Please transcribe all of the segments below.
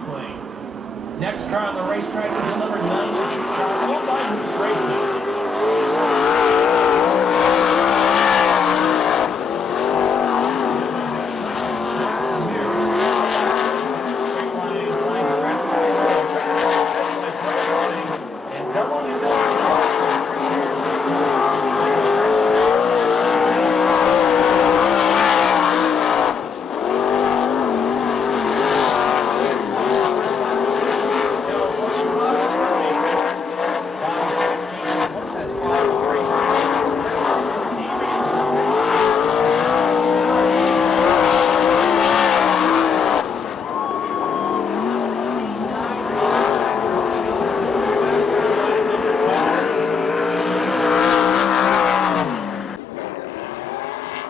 race lane. Next car on the racetrack is the number 9 car, owned by Moose Racing.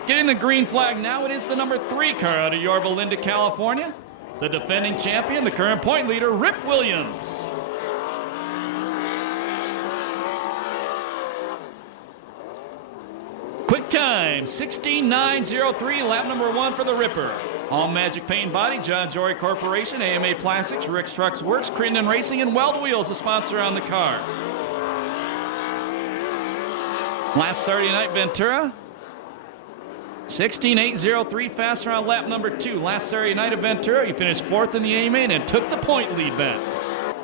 Getting the green flag now, it is the number 3 car out of Yorba Linda, California. The defending champion, the current point leader, Rip Williams. Quick time, 16:09:03, lap number 1 for the Ripper. All Magic Paint Body, John Jory Corporation, AMA Plastics, Rick's Trucks Works, Crittenden Racing, and Weld Wheels, the sponsor on the car. Last Saturday night, Ventura. 16:08:03, faster on lap number 2. Last Saturday night at Ventura, he finished 4th in the A-main and took the point lead back.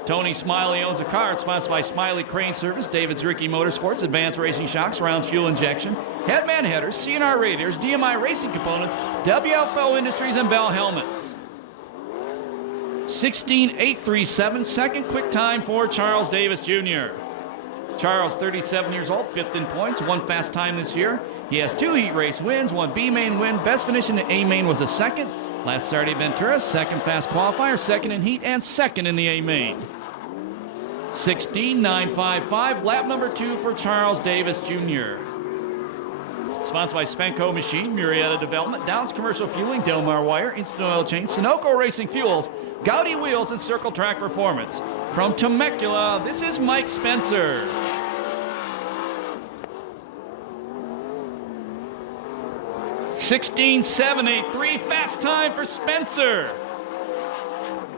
Tony Smiley owns a car. It's sponsored by Smiley Crane Service, David's Ricky Motorsports, Advanced Racing Shocks, Rounds Fuel Injection, Headman Headers, CNR Radiators, DMI Racing Components, WFO Industries, and Bell Helmets. 16:08:37, second quick time for Charles Davis Jr. Charles, 37 years old, 5th in points, 1 fast time this year. He has 2 heat race wins, 1 B-main win. Best finish in the A-main was a 2nd. Last Saturday, Ventura, 2nd fast qualifier, 2nd in heat, and 2nd in the A-main. 16:09:55, lap number 2 for Charles Davis Jr. Sponsored by Spenco Machine, Murrieta Development, Downs Commercial Fueling, Delmar Wire, Instant Oil Change, Sunoco Racing Fuels, Gaudy Wheels, and Circle Track Performance. From Temecula, this is Mike Spencer. (16:07:83), fast time for Spencer.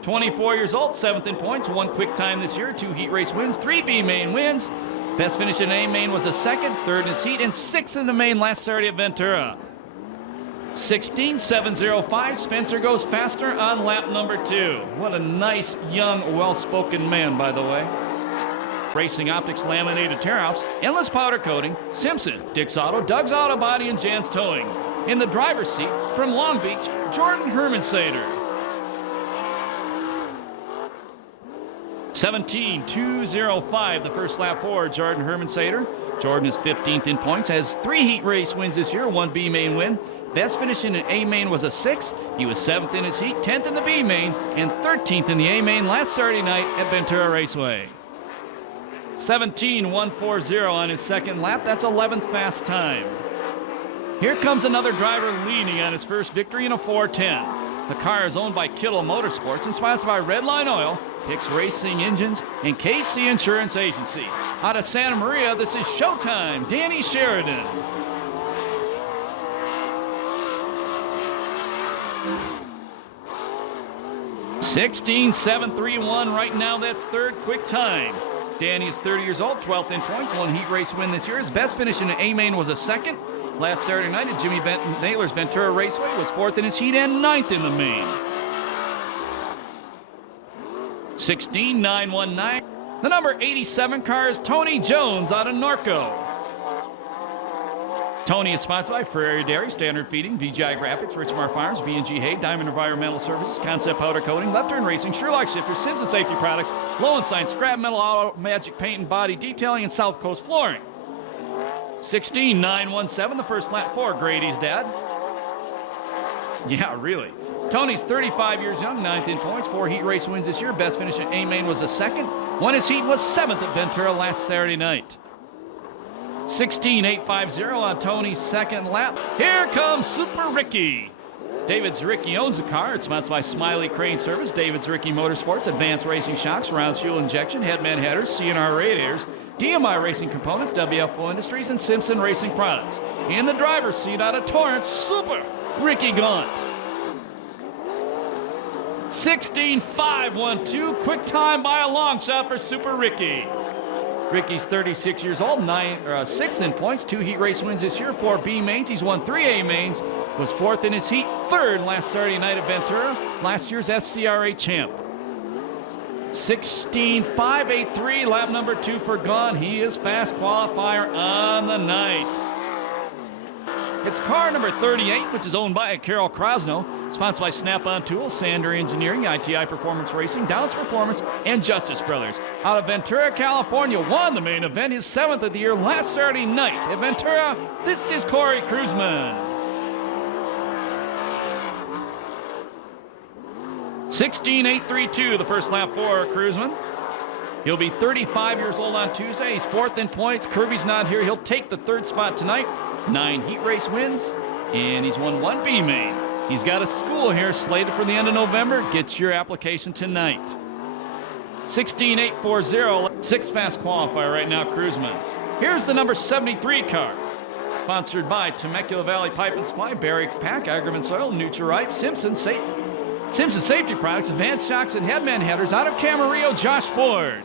24 years old, 7th in points, 1 quick time this year, 2 heat race wins, 3 B-main wins. Best finish in A-main was a 2nd, 3rd in his heat, and 6th in the main last Saturday at Ventura. 16:07:05, Spencer goes faster on lap number 2. What a nice, young, well-spoken man, by the way. Racing Optics laminated tear-offs, Endless Powder Coating, Simpson, Dick's Auto, Doug's Auto Body, and Jan's Towing. In the driver's seat, from Long Beach, Jordan Hermansader. 17:02:05, the first lap for Jordan Hermansader. Jordan is 15th in points, has 3 heat race wins this year, 1 B-main win. Best finish in an A-main was a 6th. He was 7th in his heat, 10th in the B-main, and 13th in the A-main last Saturday night at Ventura Raceway. 17:01:40 on his 2nd lap. That's 11th fast time. Here comes another driver leaning on his first victory in a 410. The car is owned by Kittle Motorsports and sponsored by Redline Oil, Hicks Racing Engines, and KC Insurance Agency. Out of Santa Maria, this is Showtime, Danny Sheridan. (16:07:31), right now that's 3rd quick time. Danny is 30 years old, 12th in points, 1 heat race win this year. His best finish in the A-main was a 2nd. Last Saturday night at Jimmy Naylor's Ventura Raceway was 4th in his heat and 9th in the main. 16:09:19. The number 87 car is Tony Jones out of Norco. Tony is sponsored by Ferrari Dairy, Standard Feeding, VGI Graphics, Richmar Farms, B&G Hay, Diamond Environmental Services, Concept Powder Coating, Left Turn Racing, Sherlock Shifters, Simpson Safety Products, Lowenstein, Scrap Metal Auto, Magic Paint and Body Detailing, and South Coast Flooring. 16:09:17, the first lap for Grady's dad. Yeah, really. Tony's 35 years young, 9th in points, 4 heat race wins this year. Best finish in A-main was a 2nd. Won his heat, was 7th at Ventura last Saturday night. 16:08:50 on Tony's 2nd lap. Here comes Super Ricky. David's Ricky owns the car. It's sponsored by Smiley Crane Service, David's Ricky Motorsports, Advanced Racing Shocks, Rounds Fuel Injection, Headman Headers, CNR Radiators, DMI Racing Components, WFO Industries, and Simpson Racing Products. In the driver's seat out of Torrance, Super Ricky Gaunt. 16.512. Quick time by a long shot for Super Ricky. Ricky's 36 years old, sixth in points, 2 heat race wins this year, 4 B mains. He's won 3 A mains, was 4th in his heat, 3rd last Saturday night at Ventura, last year's SCRA champ. 16.583, lap number 2 for Gone. He is fast qualifier on the night. It's car number 38, which is owned by Carol Krosno, sponsored by Snap-on Tools, Sander Engineering, ITI Performance Racing, Downs Performance, and Justice Brothers. Out of Ventura, California, won the main event, his 7th of the year, last Saturday night at Ventura. This is Corey Kruzman. 16.832, the first lap for Kruzman. He'll be 35 years old on Tuesday. He's 4th in points. Kirby's not here. He'll take the 3rd spot tonight. 9 heat race wins, and he's won 1 B main. He's got a school here slated for the end of November. Get your application tonight. 16.840, 6th fast qualifier right now, Kruzman. Here's the number 73 car. Sponsored by Temecula Valley Pipe and Supply, Barry Pack, Agrivant Soil, Nutri-Ripe, Simpson Safety Products, Advanced Shocks and Headman Headers. Out of Camarillo, Josh Ford.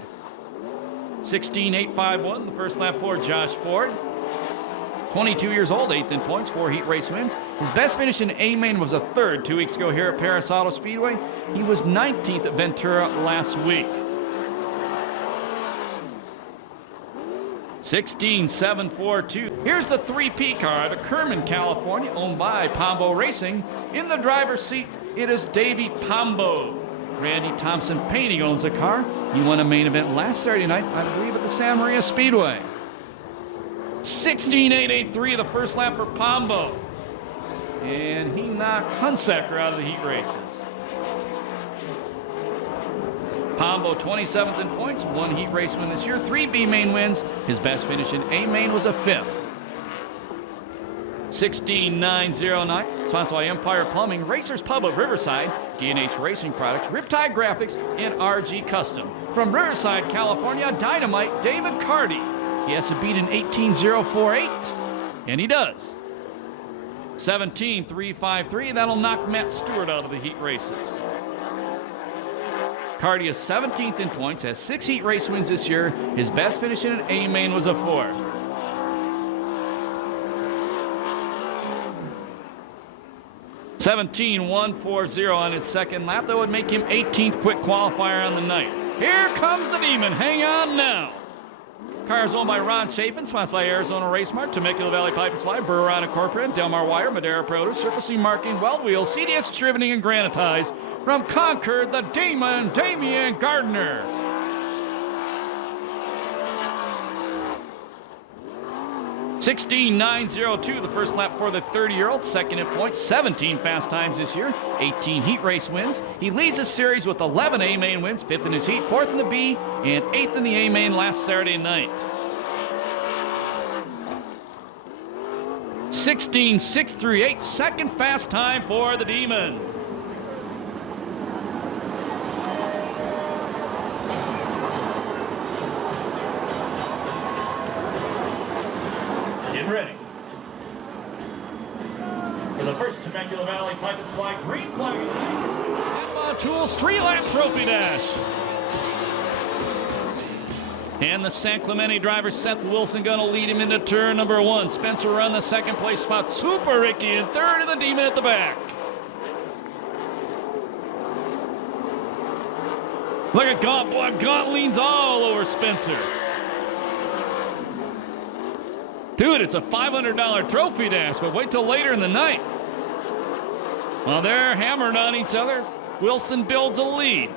16.851, the first lap for Josh Ford. 22 years old, 8th in points, 4 heat race wins. His best finish in A main was a 3rd 2 weeks ago here at Perris Auto Speedway. He was 19th at Ventura last week. 16.742. Here's the 3P car out of Kerman, California, owned by Pombo Racing. In the driver's seat, it is Davey Pombo. Randy Thompson Painting owns the car. He won a main event last Saturday night, I believe, at the Santa Maria Speedway. 16.883, the first lap for Pombo. And he knocked Hunsaker out of the heat races. Pombo 27th in points, 1 heat race win this year, 3 B main wins. His best finish in A main was a 5th. 16.909, sponsored by Empire Plumbing, Racers Pub of Riverside, D&H Racing Products, Riptide Graphics, and RG Custom. From Riverside, California, Dynamite, David Carty. He has to beat an 18.048, and he does. 17.353, that'll knock Matt Stewart out of the heat races. Carty is 17th in points, has 6 heat race wins this year. His best finish in an A main was a 4th. 17.140 on his second lap. That would make him 18th quick qualifier on the night. Here comes the Demon. Hang on now. Car is owned by Ron Chafin, sponsored by Arizona Race Mart, Temecula Valley Pipe and Supply, Burron Incorporated, Delmar Wire, Madera Produce, Circle C Marketing, Weld Wheels, CDS Distributing, and Granitize. From Concord, the Demon, Damian Gardner. 16.902, the first lap for the 30-year-old, 2nd in points, 17 fast times this year, 18 heat race wins. He leads the series with 11 A main wins, 5th in his heat, 4th in the B, and 8th in the A main last Saturday night. 16.638, 2nd fast time for the Demon. Get ready. For the first Temecula Valley Pipe and Supply green flag of the night. Snap-on Tools 3-lap trophy dash. And the San Clemente driver Seth Wilson going to lead him into turn number 1. Spencer run the 2nd place spot. Super Ricky in 3rd, and the Demon at the back. Look at Gaunt. Boy, Gaunt leans all over Spencer. Dude, it's a $500 trophy dash, but wait till later in the night. While they're hammered on each other, Wilson builds a lead.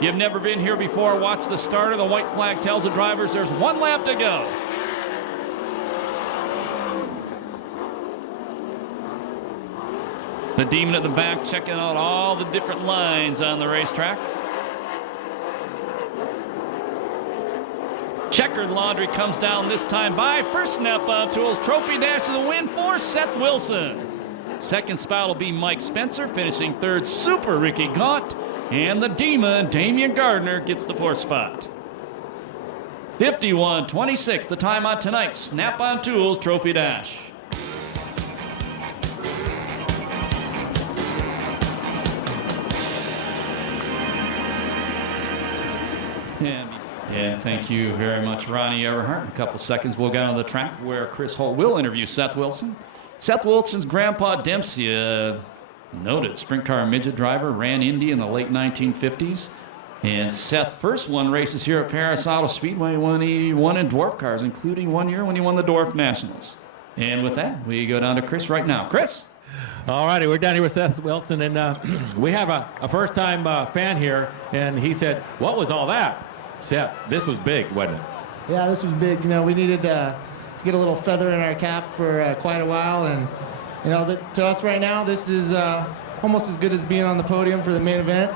You've never been here before, watch the starter. The white flag tells the drivers there's 1 lap to go. The Demon at the back checking out all the different lines on the racetrack. Checkered laundry comes down this time by First Snap-on Tools. Trophy dash to the win for Seth Wilson. 2nd spot will be Mike Spencer, finishing 3rd, Super Ricky Gaunt. And the Demon, Damian Gardner, gets the 4th spot. 51.26, the time on tonight's Snap-on Tools Trophy Dash. And thank you very much, Ronnie Everhart. In a couple seconds, we'll get on the track where Chris Holt will interview Seth Wilson. Seth Wilson's grandpa Dempsey, a noted sprint car midget driver, ran Indy in the late 1950s. And Seth first won races here at Perris Auto Speedway when he won in dwarf cars, including one year when he won the Dwarf Nationals. And with that, we go down to Chris right now. Chris? All righty, we're down here with Seth Wilson, and we have a first-time fan here, and he said, "What was all that?" Seth, this was big, wasn't it? Yeah, this was big. You know, we needed to get a little feather in our cap for quite a while, and you know, to us right now, this is almost as good as being on the podium for the main event.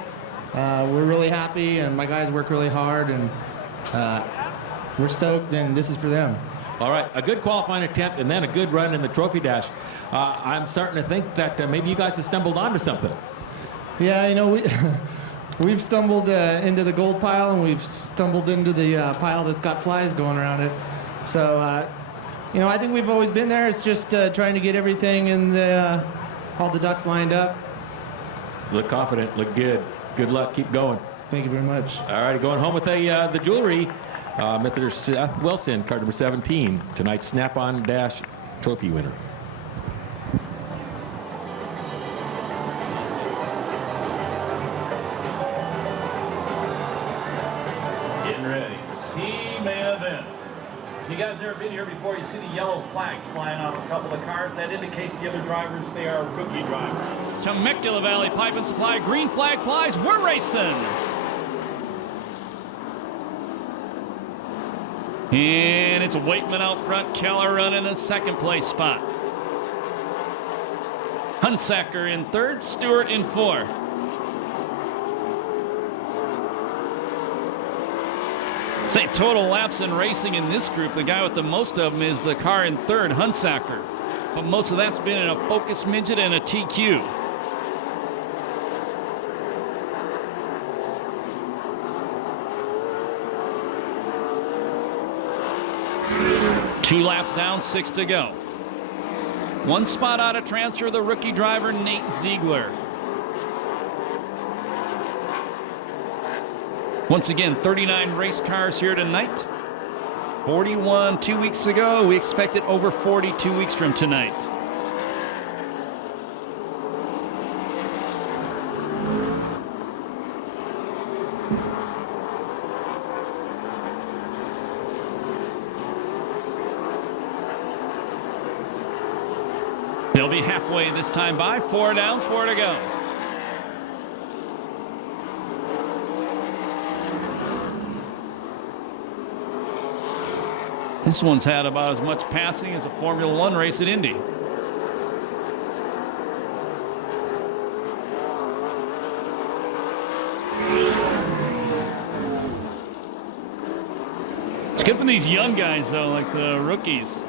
We're really happy, and my guys work really hard, and we're stoked, and this is for them. All right, a good qualifying attempt, and then a good run in the trophy dash. I'm starting to think that maybe you guys have stumbled onto something. Yeah, you know, we've stumbled into the gold pile, and we've stumbled into the pile that's got flies going around it. So, you know, I think we've always been there. It's just trying to get everything in all the ducks lined up. Look confident, look good. Good luck, keep going. Thank you very much. All righty, going home with the jewelry. Mr. Seth Wilson, card number 17, tonight's Snap-on Dash trophy winner. Getting ready. C-main event. You guys never been here before, you see the yellow flags flying off a couple of cars. That indicates the other drivers, they are rookie drivers. Temecula Valley Pipe and Supply, green flag flies, we're racing. And it's Waitman out front, Keller running the second place spot. Hunsaker in third, Stewart in fourth. Say total laps in racing in this group, the guy with the most of them is the car in third, Hunsaker. But most of that's been in a Focus Midget and a TQ. Two laps down, 6 to go. One spot out of transfer, the rookie driver, Nate Ziegler. Once again, 39 race cars here tonight. 41 2 weeks ago. We expected over 40 2 weeks from tonight. They'll be halfway this time by. 4 down, 4 to go. This one's had about as much passing as a Formula One race at Indy. It's good for these young guys, though, like the rookies.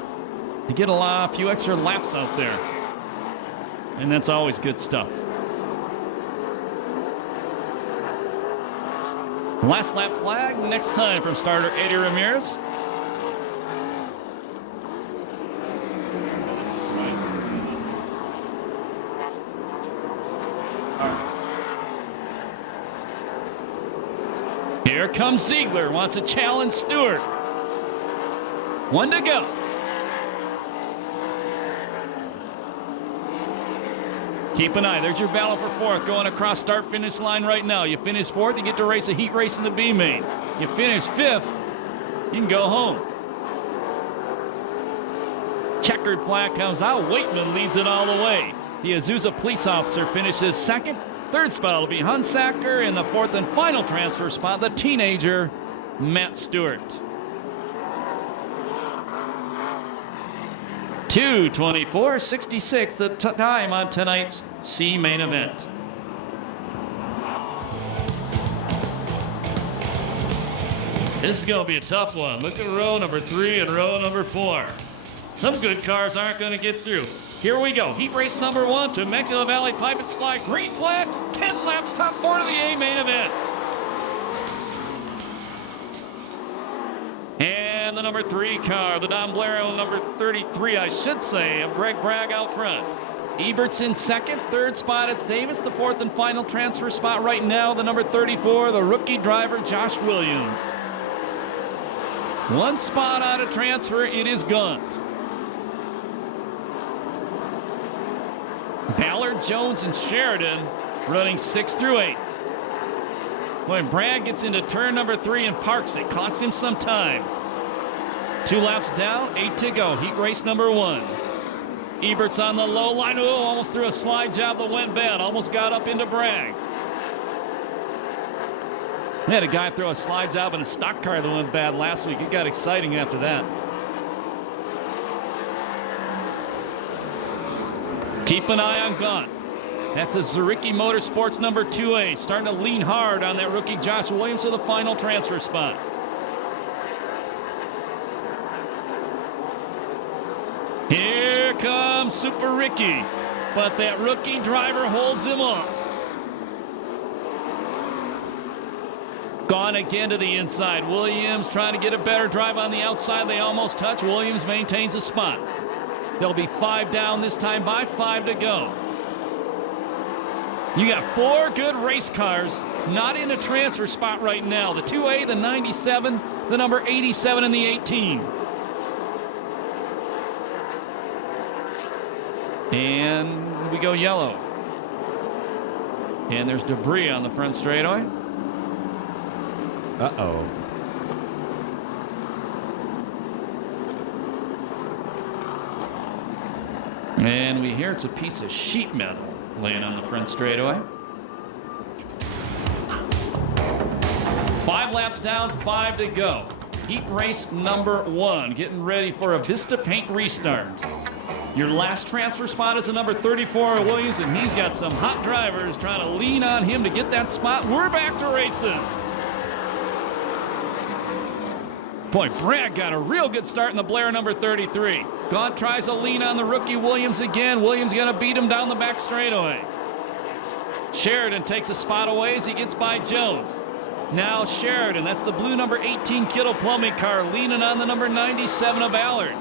They get a few extra laps out there. And that's always good stuff. Last lap flag next time from starter Eddie Ramirez. Here comes Ziegler, wants to challenge Stewart. 1 to go. Keep an eye. There's your battle for fourth going across start-finish line right now. You finish fourth, you get to race a heat race in the B main. You finish fifth, you can go home. Checkered flag comes out. Waitman leads it all the way. The Azusa police officer finishes second. Third spot will be Hunsaker. In the fourth and final transfer spot, the teenager, Matt Stewart. 2:24.66 the time on tonight's C main event. This is going to be a tough one. Look at row number 3 and row number 4. Some good cars aren't going to get through. Here we go. Heat race number 1, Temecula Valley Pipe and Supply. Green flag, 10 laps, top 4 to the A main event. And the number 3 car, the Don Blero number 33, I should say, of Greg Bragg out front. Ebert's in second. Third spot, it's Davis. The fourth and final transfer spot right now, the number 34, the rookie driver, Josh Williams. One spot out of transfer, it is Gaunt. Ballard, Jones, and Sheridan running 6 through 8. Boy, Bragg gets into turn number 3 and parks it. Costs him some time. 2 laps down, 8 to go. Heat race number 1. Ebert's on the low line. Oh, almost threw a slide job that went bad. Almost got up into Bragg. We had a guy throw a slide job in a stock car that went bad last week. It got exciting after that. Keep an eye on Gaunt. That's a Zuricki Motorsports number 2A. Starting to lean hard on that rookie Josh Williams for the final transfer spot. Here comes Super Ricky, but that rookie driver holds him off. Gone again to the inside. Williams trying to get a better drive on the outside. They almost touch. Williams maintains a spot. There'll be 5 down this time by 5 to go. You got 4 good race cars not in a transfer spot right now. The 2A, the 97, the number 87, and the 18. And we go yellow. And there's debris on the front straightaway. Uh-oh. And we hear it's a piece of sheet metal laying on the front straightaway. 5 laps down, 5 to go. Heat race number 1. Getting ready for a Vista Paint restart. Your last transfer spot is a number 34 Williams, and he's got some hot drivers trying to lean on him to get that spot. We're back to racing. Boy, Bragg got a real good start in the Blair number 33. Gaunt tries a lean on the rookie Williams again. Williams gonna beat him down the back straightaway. Sheridan takes a spot away as he gets by Jones. Now Sheridan, that's the blue number 18 Kittle Plumbing car, leaning on the number 97 of Ballard.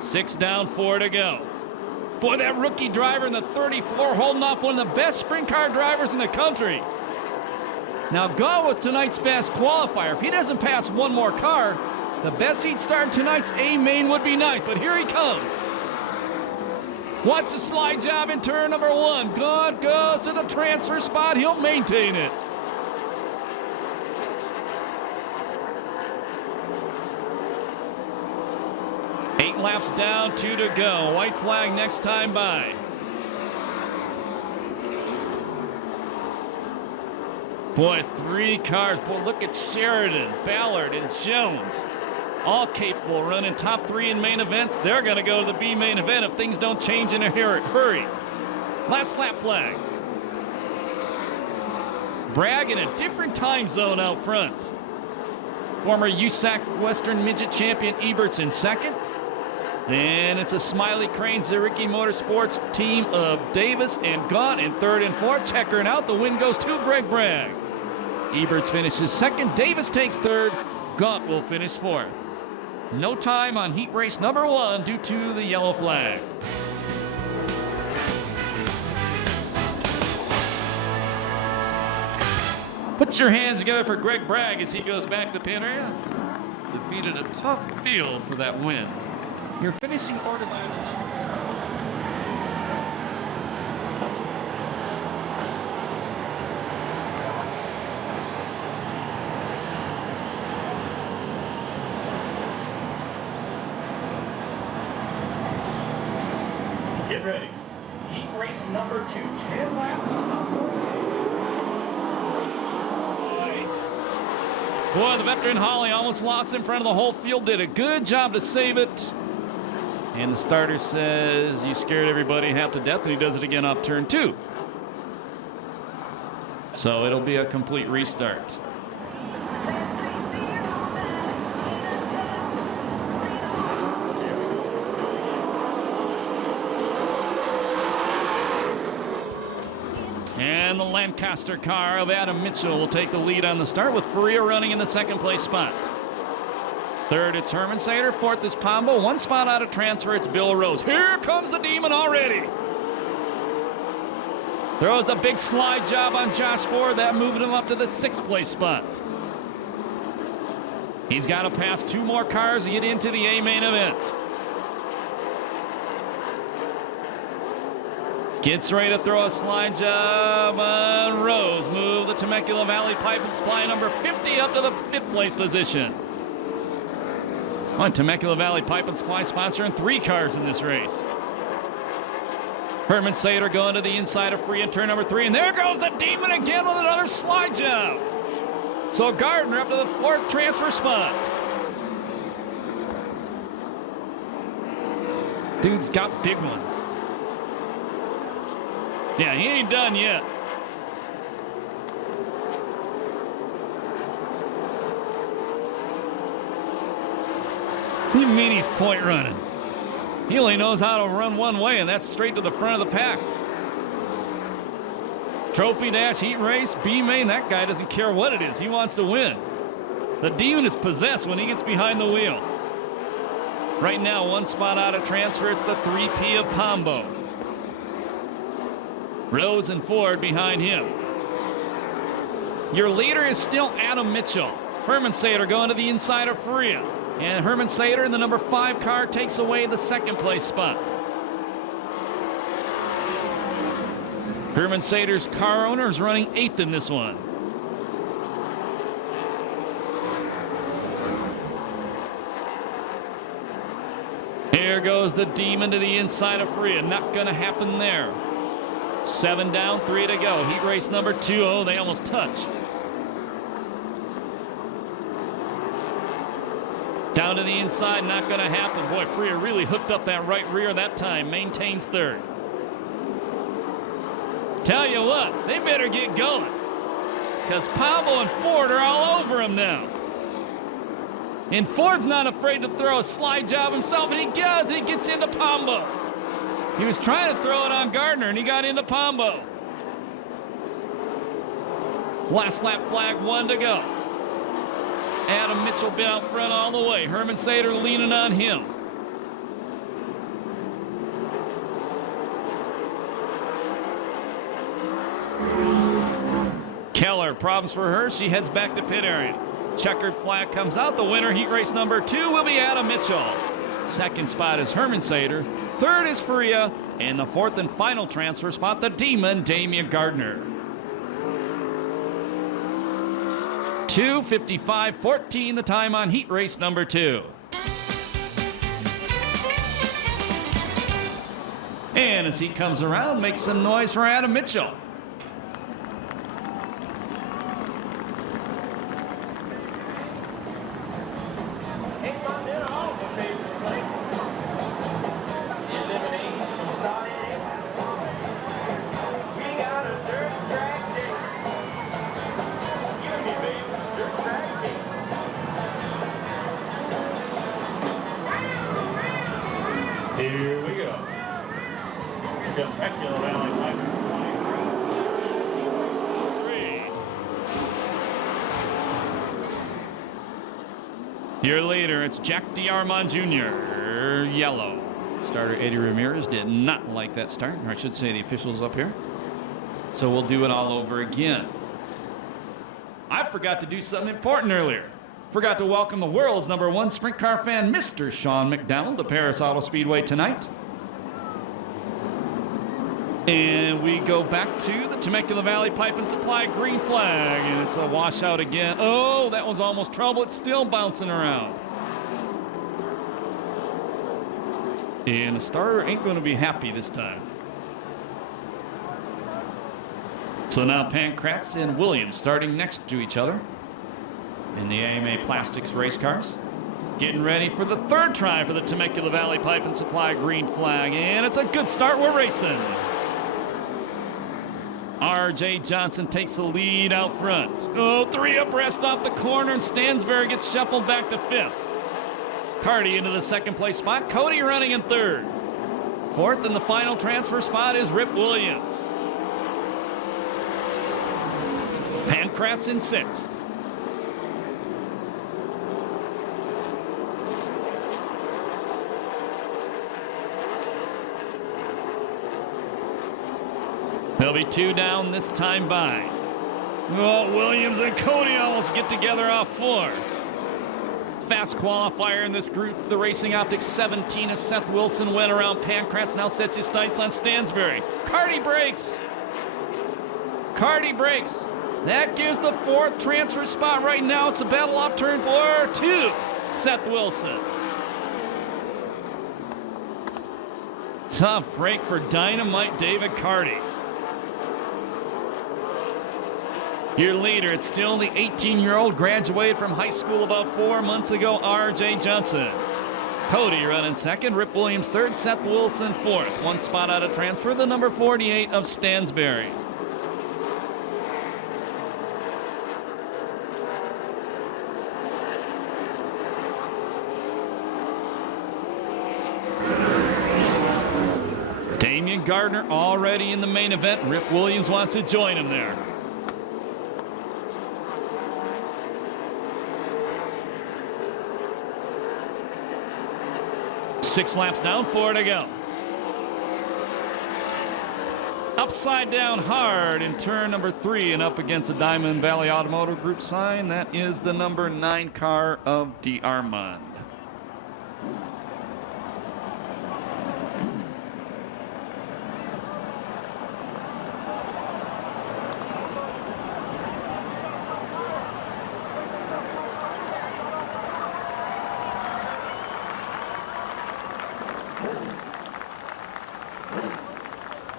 6 down, 4 to go. Boy, that rookie driver in the 34 holding off one of the best sprint car drivers in the country. Now, Gaunt was tonight's fast qualifier. If he doesn't pass one more car, the best he'd start tonight's A main would be ninth, but here he comes. Watch the slide job in turn number 1. Gaunt goes to the transfer spot. He'll maintain it. Eight laps down, 2 to go. White flag next time by. Boy, 3 cars. Boy, look at Sheridan, Ballard, and Jones. All capable, running top 3 in main events. They're going to go to the B main event if things don't change in a hurry. Last lap flag. Bragg in a different time zone out front. Former USAC Western Midget Champion Ebert's in second. And it's a Smiley Crane Zuricki Motorsports team of Davis and Gaunt in third and fourth. Checkering out. The win goes to Greg Bragg. Eberts finishes second. Davis takes third. Gaunt will finish fourth. No time on heat race number 1 due to the yellow flag. Put your hands together for Greg Bragg as he goes back to the pit area. Defeated a tough field for that win. Your finishing order by Get ready. Heat race number 2. 10 laps. Boy, the veteran Holly almost lost in front of the whole field. Did a good job to save it. And the starter says, you scared everybody half to death, and he does it again off turn 2. So it'll be a complete restart. And the Lancaster car of Adam Mitchell will take the lead on the start with Faria running in the second place spot. Third, it's Herman Sater. Fourth is Pombo. One spot out of transfer, it's Bill Rose. Here comes the Demon already. Throws the big slide job on Josh Ford. That moving him up to the 6th place spot. He's got to pass 2 more cars to get into the A main event. Gets ready to throw a slide job on Rose. Move the Temecula Valley Pipe and Supply number 50 up to the 5th place position. Temecula Valley Pipe and Supply sponsoring 3 cars in this race. Herman Sater going to the inside of free in turn number 3. And there goes the Demon again with another slide job. So Gardner up to the 4th transfer spot. Dude's got big ones. Yeah, he ain't done yet. What do you mean he's point running? He only knows how to run one way, and that's straight to the front of the pack. Trophy Dash Heat Race, B main, that guy doesn't care what it is. He wants to win. The Demon is possessed when he gets behind the wheel. Right now, 1 spot out of transfer. It's the 3P of Pombo. Rose and Ford behind him. Your leader is still Adam Mitchell. Herman Sater going to the inside of Faria. And Herman Sater in the number 5 car takes away the 2nd place spot. Herman Sater's car owner is running 8th in this one. Here goes the Demon to the inside of Faria. Not going to happen there. 7 down, 3 to go. Heat race number 2. Oh, they almost touch. Down to the inside, not going to happen. Boy, Faria really hooked up that right rear that time. Maintains 3rd. Tell you what, they better get going, because Pombo and Ford are all over him now. And Ford's not afraid to throw a slide job himself, and he does, and he gets into Pombo. He was trying to throw it on Gardner, and he got into Pombo. Last lap flag, 1 to go. Adam Mitchell been out front all the way. Herman Sater leaning on him. Keller, problems for her. She heads back to pit area. Checkered flag comes out. The winner, heat race number 2, will be Adam Mitchell. 2nd spot is Herman Sater. 3rd is Faria. And the 4th and final transfer spot, the Demon, Damian Gardner. 2:55.14 the time on heat race number 2. And as he comes around, makes some noise for Adam Mitchell. Here we go. Temecula Valley Pipe and Supply. 3. Your leader, it's Jack DeArmond Jr., yellow. Starter Eddie Ramirez did not like that start, or I should say the officials up here. So we'll do it all over again. I forgot to do something important earlier. Forgot to welcome the world's number 1 sprint car fan, Mr. Sean McDonald, to Perris Auto Speedway tonight. And we go back to the Temecula Valley Pipe and Supply green flag, and it's a washout again. Oh, that was almost trouble. It's still bouncing around. And the starter ain't going to be happy this time. So now Pankratz and Williams starting next to each other in the AMA Plastics race cars. Getting ready for the 3rd try for the Temecula Valley Pipe and Supply green flag. And it's a good start. We're racing. R.J. Johnson takes the lead out front. Oh, 3 abreast off the corner, and Stansberry gets shuffled back to 5th. Carty into the 2nd place spot. Cody running in 3rd. 4th and the final transfer spot is Rip Williams. Pankratz in 6th. There'll be 2 down this time by. Oh, Williams and Cody almost get together off 4. Fast qualifier in this group, the Racing Optics 17 of Seth Wilson went around Pancratz, now sets his sights on Stansbury. Carty breaks. Carty breaks. That gives the 4th transfer spot right now. It's a battle off turn 4 to Seth Wilson. Tough break for Dynamite David Carty. Your leader, it's still the 18-year-old, graduated from high school about 4 months ago, R.J. Johnson. Cody running 2nd, Rip Williams 3rd, Seth Wilson 4th. 1 spot out of transfer, the number 48 of Stansbury. Damian Gardner already in the main event. Rip Williams wants to join him there. 6 laps down, 4 to go. Upside down hard in turn number 3 and up against the Diamond Valley Automotive Group sign. That is the number 9 car of D'Armond.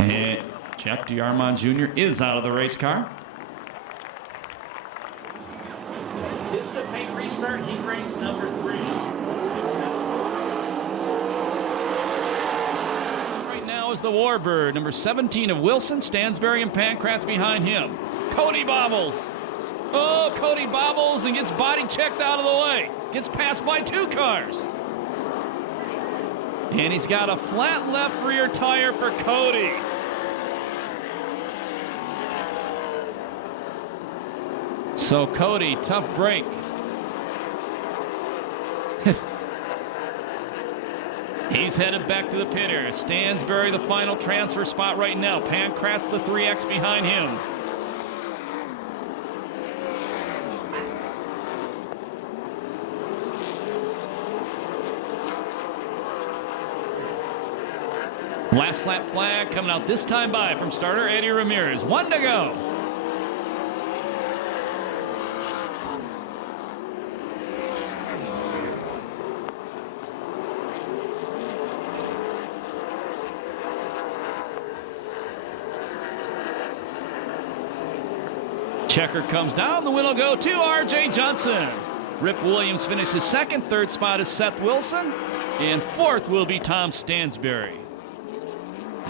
And Jeff D'Armond Jr. is out of the race car. This is the paint restart, heat race number 3. Right now is the Warbird, number 17 of Wilson, Stansbury, and Pancratz behind him. Cody bobbles. Oh, Cody bobbles and gets body checked out of the way. Gets passed by 2 cars. And he's got a flat left rear tire for Cody. So Cody, tough break. He's headed back to the pit area. Stansbury, the final transfer spot right now. Pancratz, the 3X behind him. Last lap flag coming out this time by from starter Eddie Ramirez. 1 to go. Checker comes down. The win will go to R.J. Johnson. Rip Williams finishes 2nd. 3rd spot is Seth Wilson. And 4th will be Tom Stansbury.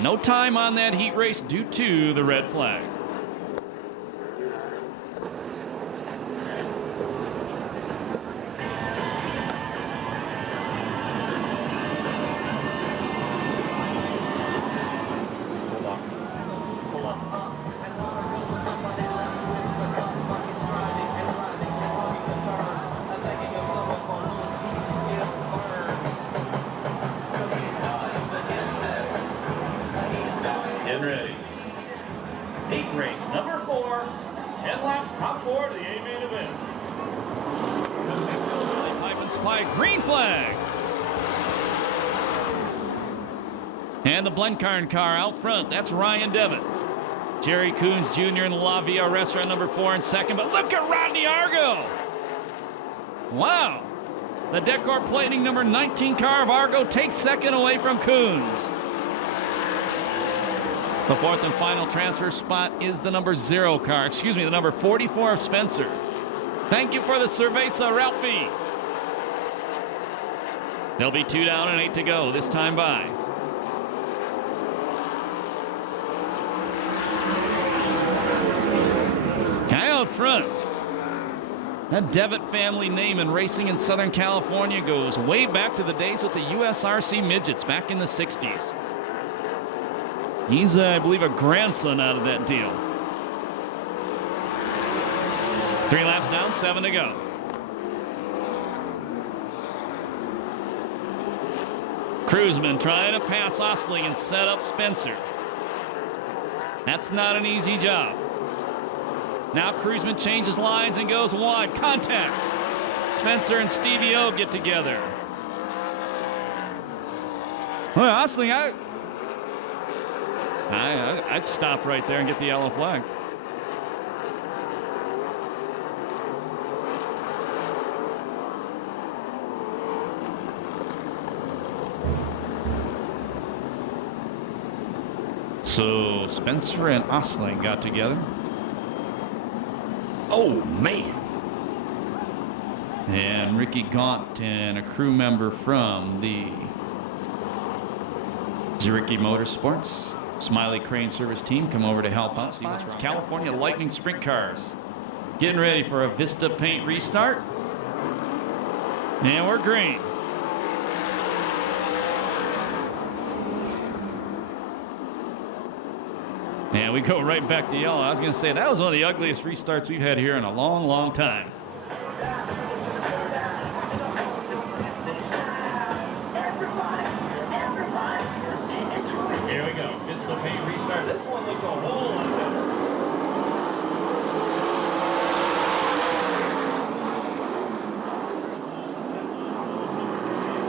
No time on that heat race due to the red flag. Getting ready. Heat race number 4. 10 laps, top 4 of the A main event. Pipe spike, green flag. And the Blencarn car out front. That's Ryan Devitt. Jerry Coons Jr. in the La Villa restaurant number 4 in 2nd. But look at Rodney Argo. Wow. The Decor plating number 19 car of Argo takes 2nd away from Coons. The 4th and final transfer spot is the number 0 car. Excuse me, the number 44 of Spencer. Thank you for the cerveza, Ralphie. There'll be 2 down and 8 to go this time by. Guy out front. That Devitt family name in racing in Southern California goes way back to the days with the USRC midgets back in the 60s. He's, I believe, a grandson out of that deal. 3 laps down, 7 to go. Cruzman trying to pass Osling and set up Spencer. That's not an easy job. Now Cruzman changes lines and goes wide. Contact. Spencer and Stevie O get together. Well, honestly, I'd stop right there and get the yellow flag. So Spencer and Osling got together. Oh, man. And Ricky Gaunt and a crew member from the Zwicky Motorsports Smiley Crane Service team come over to help out. See what's wrong. California Lightning Sprint Cars getting ready for a Vista paint restart. And we're green. And we go right back to yellow. I was going to say, that was one of the ugliest restarts we've had here in a long, long time. Here we go. Vista paint restart. This one looks a whole lot better.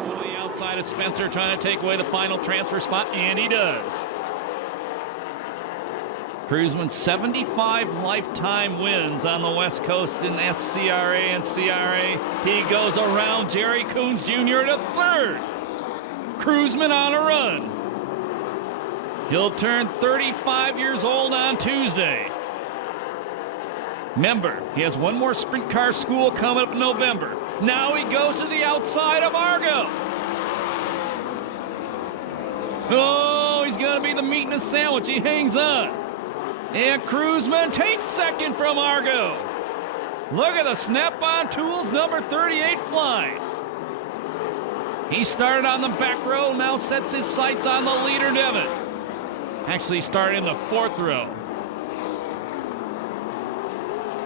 To the outside of Spencer, trying to take away the final transfer spot, and he does. Cruzman 75 lifetime wins on the West Coast in SCRA and CRA. He goes around Jerry Coons Jr. to third. Cruzman on a run. He'll turn 35 years old on Tuesday. Remember, he has one more sprint car school coming up in November. Now he goes to the outside of Argo. Oh, he's going to be the meat in a sandwich. He hangs on. And Cruzman takes second from Argo. Look at the Snap-on Tools number 38 fly. He started on the back row, now sets his sights on the leader, Devin. Actually started in the fourth row.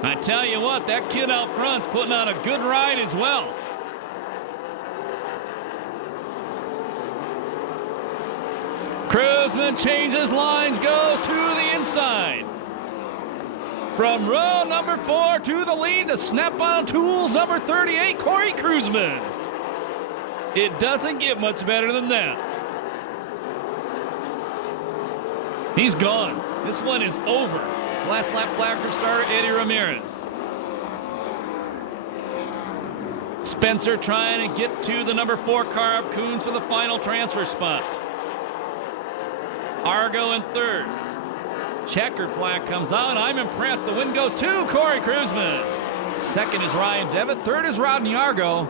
I tell you what, that kid out front's putting on a good ride as well. Cruzman changes lines, goes to the inside. From row number 4 to the lead, the Snap-on Tools number 38, Corey Cruzman. It doesn't get much better than that. He's gone. This one is over. Last lap flag from starter Eddie Ramirez. Spencer trying to get to the number 4 car of Coons for the final transfer spot. Argo in third. Checkered flag comes out. I'm impressed. The win goes to Corey Cruzman. Second is Ryan Devitt. Third is Rodney Argo.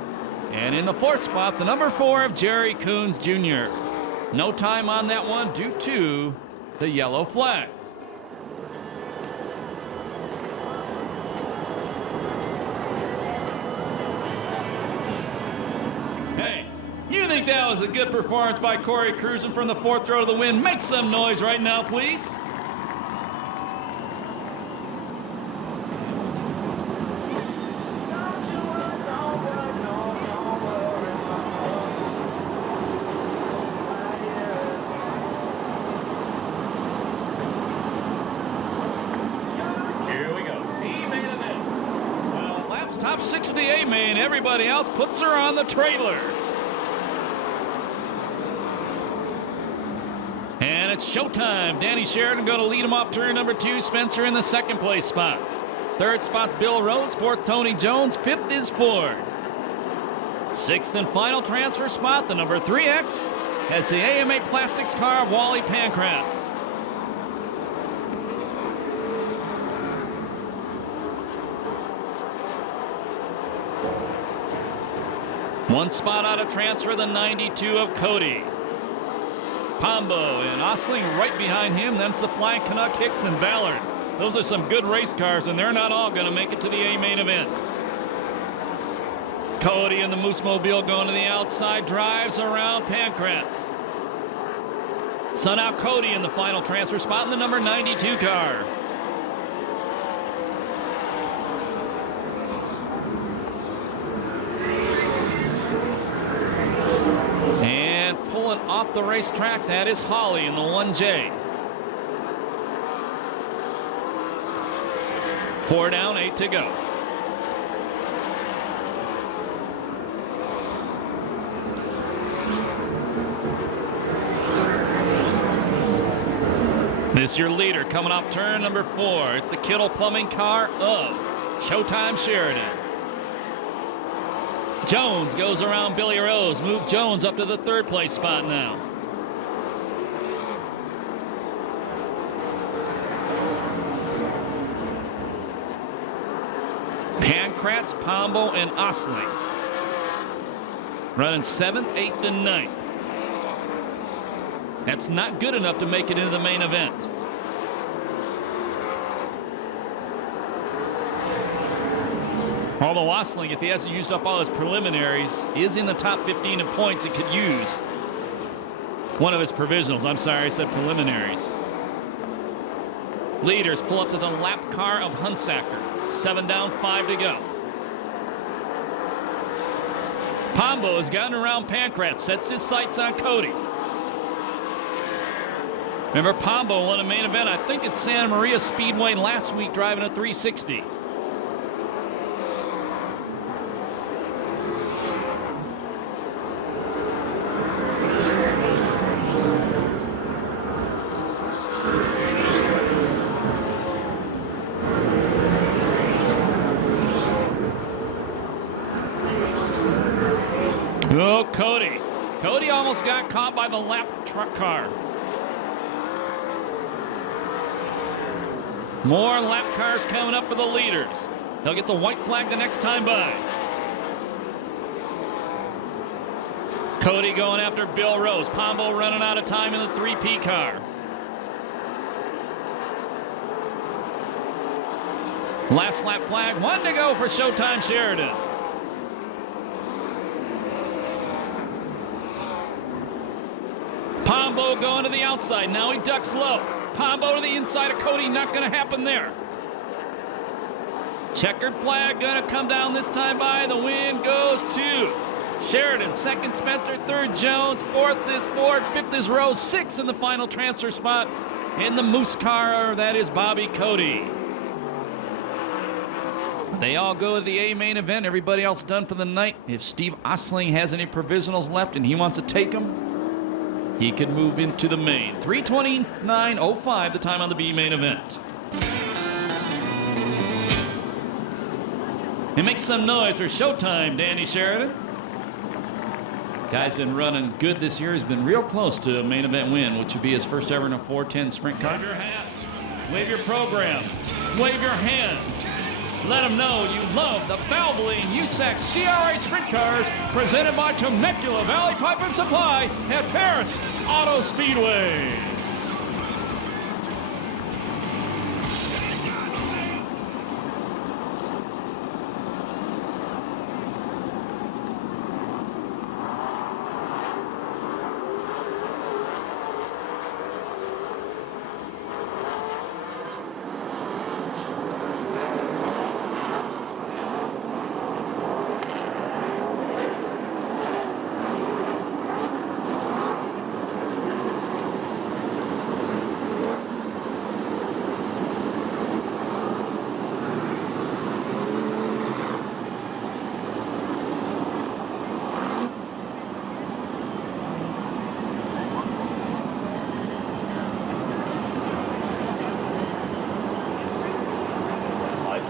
And in the fourth spot, the number 4 of Jerry Coons Jr. No time on that one due to the yellow flag. Hey, you think that was a good performance by Corey Cruzman from the fourth row to the win? Make some noise right now, please. Top 6 of the A-main. Everybody else puts her on the trailer. And it's showtime. Danny Sheridan going to lead him off turn number 2. Spencer in the second place spot. Third spot's Bill Rose. Fourth, Tony Jones. Fifth is Ford. Sixth and final transfer spot, the number 3X. That's the AMA Plastics car of Wally Pankratz. One spot out of transfer, the 92 of Cody. Pombo and Osling right behind him. That's the Flying Canuck, Hicks, and Ballard. Those are some good race cars, and they're not all going to make it to the A-main event. Cody and the Moose Mobile going to the outside, drives around Pankratz. So now Cody in the final transfer spot in the number 92 car. And pulling off the racetrack, that is Holly in the 1J. 4 down, 8 to go. This your leader coming off turn number 4. It's the Kittle Plumbing car of Showtime Sheridan. Jones goes around Billy Rose. Move Jones up to the 3rd place spot now. Pankratz, Pombo, and Osling running 7th, 8th, and 9th. That's not good enough to make it into the main event. Although Osling, if he hasn't used up all his preliminaries, is in the top 15 in points and could use one of his provisionals. I'm sorry, I said preliminaries. Leaders pull up to the lap car of Hunsaker. 7 down, 5 to go. Pombo has gotten around Pankratz, sets his sights on Cody. Remember, Pombo won a main event, I think at Santa Maria Speedway last week, driving a 360. Oh, Cody. Cody almost got caught by the lap truck car. More lap cars coming up for the leaders. They'll get the white flag the next time by. Cody going after Bill Rose. Pombo running out of time in the 3P car. Last lap flag, 1 to go for Showtime Sheridan. Pombo going to the outside. Now he ducks low. Pombo to the inside of Cody. Not going to happen there. Checkered flag going to come down this time by. The win goes to Sheridan. 2nd, Spencer. 3rd, Jones. 4th is Ford. 5th is Rose. 6th in the final transfer spot in the Moose car. That is Bobby Cody. They all go to the A main event. Everybody else done for the night. If Steve Osling has any provisionals left and he wants to take them, he can move into the main. 3:29:05 the time on the B main event. It makes some noise for Showtime, Danny Sheridan. Guy's been running good this year. He's been real close to a main event win, which would be his first ever in a 410 sprint car. Wave your hat. Wave your program. Wave your hands. Let them know you love the Valvoline USAC CRA Sprint Cars presented by Temecula Valley Pipe and Supply at Perris Auto Speedway.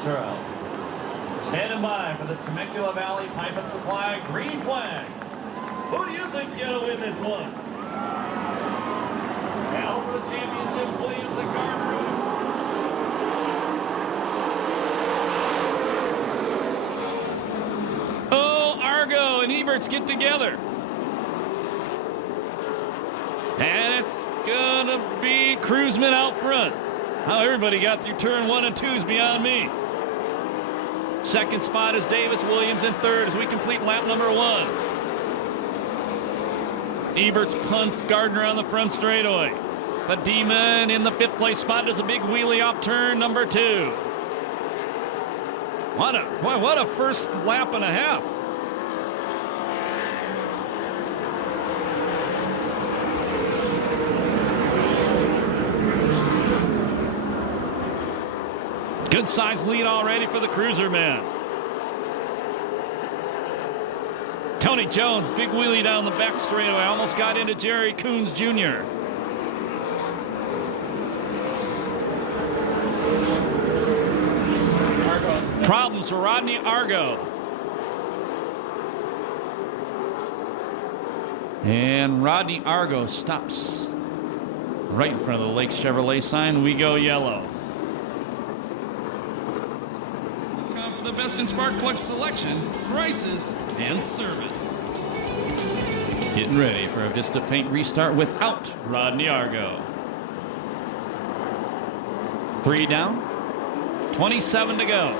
Out. Standing by for the Temecula Valley Pipe and Supply green flag. Who do you think's going to win this one? Now for the championship, Williams and Gardner. Oh, Argo and Eberts get together. And it's going to be Cruzman out front. How everybody got through turn 1 and 2 is beyond me. 2nd spot is Davis, Williams in 3rd as we complete lap number 1. Eberts punts Gardner on the front straightaway. But Demon in the 5th place spot does a big wheelie off turn number 2. What a first lap and a half. Good size lead already for the cruiser man. Tony Jones, big wheelie down the back straightaway. Almost got into Jerry Coons Jr. Problems for Rodney Argo. And Rodney Argo stops right in front of the Lake Chevrolet sign. We go yellow. For the best in spark plug selection, prices, and service. Getting ready for a Vista Paint restart without Rodney Argo. 3 down, 27 to go.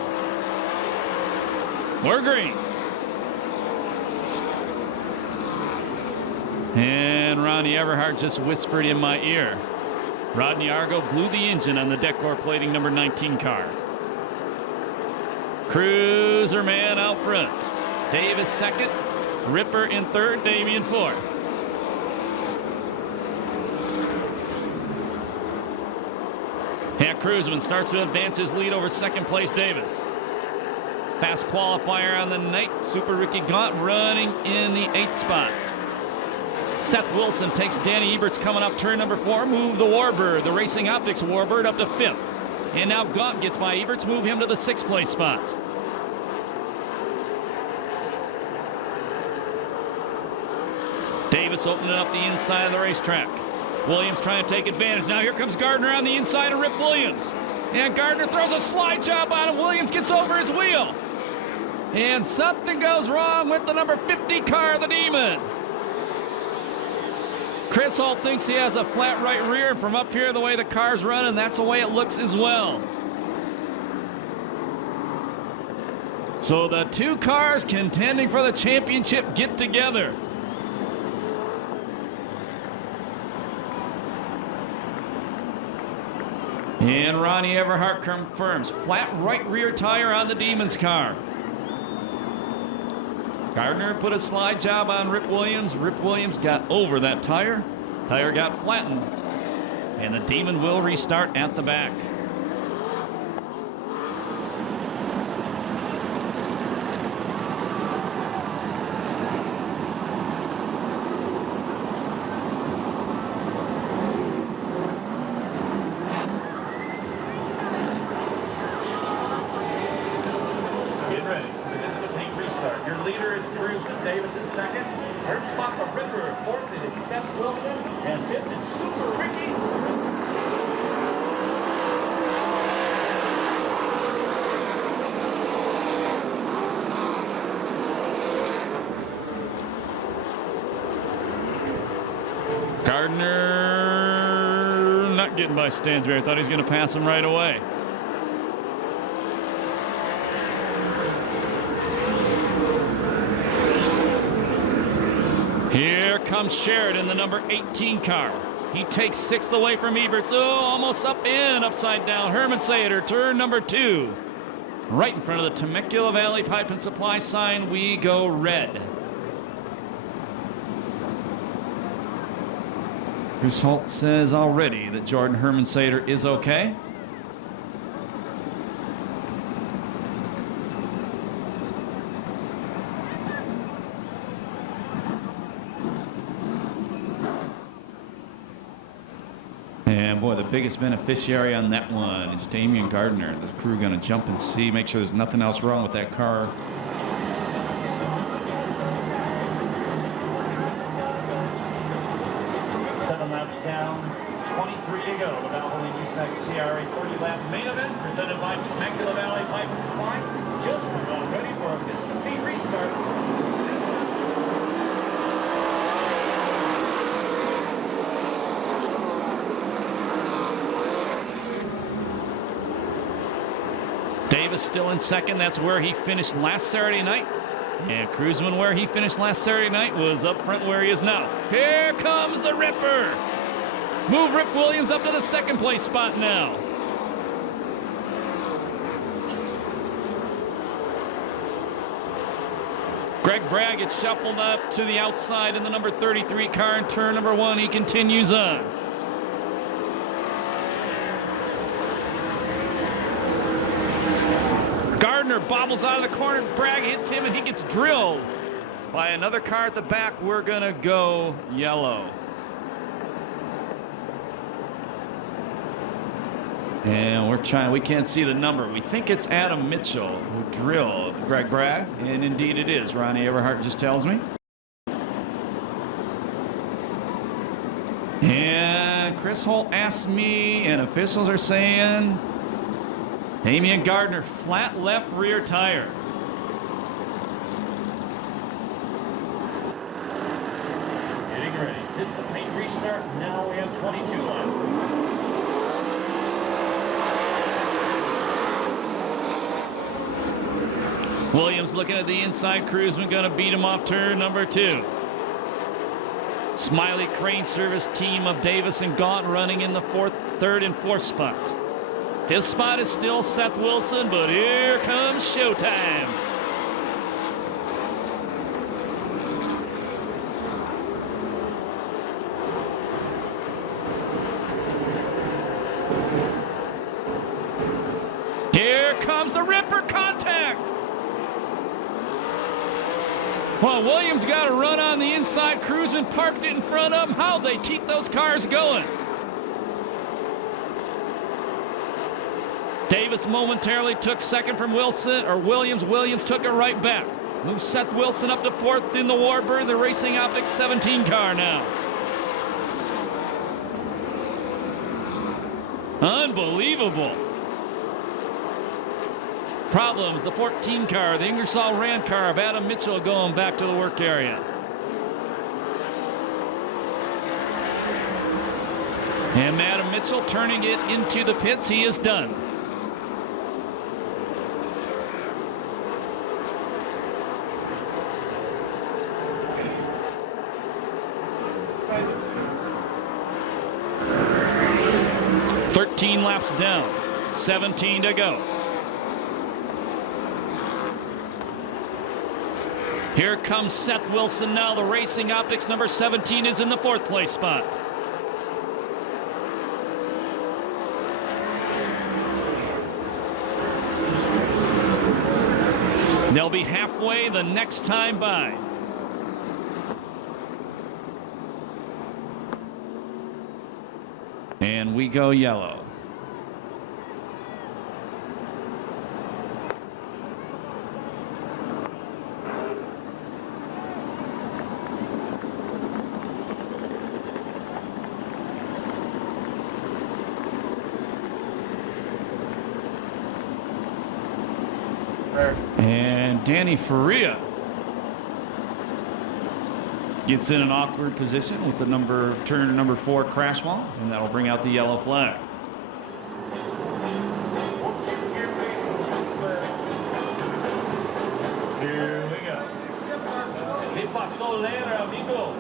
We're green. And Ronnie Everhart just whispered in my ear. Rodney Argo blew the engine on the decor plating number 19 car. Cruiser man out front. Davis second. Ripper in third. Damian fourth. And Cruiseman starts to advance his lead over second place Davis. Fast qualifier on the night. Super Ricky Gaunt running in the 8th spot. Seth Wilson takes Danny Eberts coming up turn number 4. Move the Warbird, the Racing Optics Warbird, up to 5th. And now Gaunt gets by Eberts, move him to the 6th place spot. Davis opening up the inside of the racetrack. Williams trying to take advantage. Now here comes Gardner on the inside of Rip Williams. And Gardner throws a slide job on him. Williams gets over his wheel. And something goes wrong with the number 50 car, the Demon. Chris Holt thinks he has a flat right rear, and from up here, the way the car's running, that's the way it looks as well. So the 2 cars contending for the championship get together. And Ronnie Everhart confirms flat right rear tire on the Demon's car. Gardner put a slide job on Rip Williams. Rip Williams got over that tire. Tire got flattened. And the Demon will restart at the back. Get ready for the Vista Paint restart. Your leader is Cruiseman, Davis in second. Third spot for Ripper. Fourth is Seth Wilson. And fifth is Super Ricky. Gardner not getting by Stansberry. Thought he was going to pass him right away. Here comes Sheridan, the number 18 car. He takes 6th away from Eberts. Oh, almost up in, upside down. Herman Sater, turn number 2. Right in front of the Temecula Valley Pipe and Supply sign, we go red. Chris Holt says already that Jordan Herman Sater is okay. And boy, the biggest beneficiary on that one is Damian Gardner. The crew going to jump and see, make sure there's nothing else wrong with that car. Down, 23 to go. The Valvoline USAC CRA 30-lap main event presented by Temecula Valley Pipe and Supply. Just about ready for a Vista Paint restart. Davis still in second. That's where he finished last Saturday night. And Cruiseman, where he finished last Saturday night, was up front where he is now. Here comes the Ripper. Move Rip Williams up to the 2nd place spot now. Greg Bragg gets shuffled up to the outside in the number 33 car in turn number 1. He continues on. Gardner bobbles out of the corner. Bragg hits him, and he gets drilled by another car at the back. We're going to go yellow. And we're trying, we can't see the number. We think it's Adam Mitchell who drilled Greg Bragg, and indeed it is. Ronnie Everhart just tells me. And Chris Holt asked me, and officials are saying, Damian Gardner, flat left rear tire. Getting ready. This is the paint restart. Now we have 22 left. Williams looking at the inside. Cruzman going to beat him off turn number 2. Smiley Crane Service team of Davis and Gaunt running in the 3rd and 4th spot. 5th spot is still Seth Wilson, but here comes showtime. Here comes the Ripper contact. Well, Williams got a run on the inside. Cruzman parked it in front of him. How'd they keep those cars going? Davis momentarily took second from Wilson, or Williams. Williams took it right back. Moves Seth Wilson up to 4th in the Warbird, the Racing Optics 17 car now. Unbelievable. Problems, the 14 car, the Ingersoll Rand car of Adam Mitchell going back to the work area. And Adam Mitchell turning it into the pits. He is done. "13 laps down, 17 to go." Here comes Seth Wilson now. The Racing Optics number 17 is in the 4th place spot. They'll be halfway the next time by. And we go yellow. And Danny Faria gets in an awkward position with the turn number 4 crash wall, and that'll bring out the yellow flag. Here we go. ¿Qué pasó, Lera, amigo?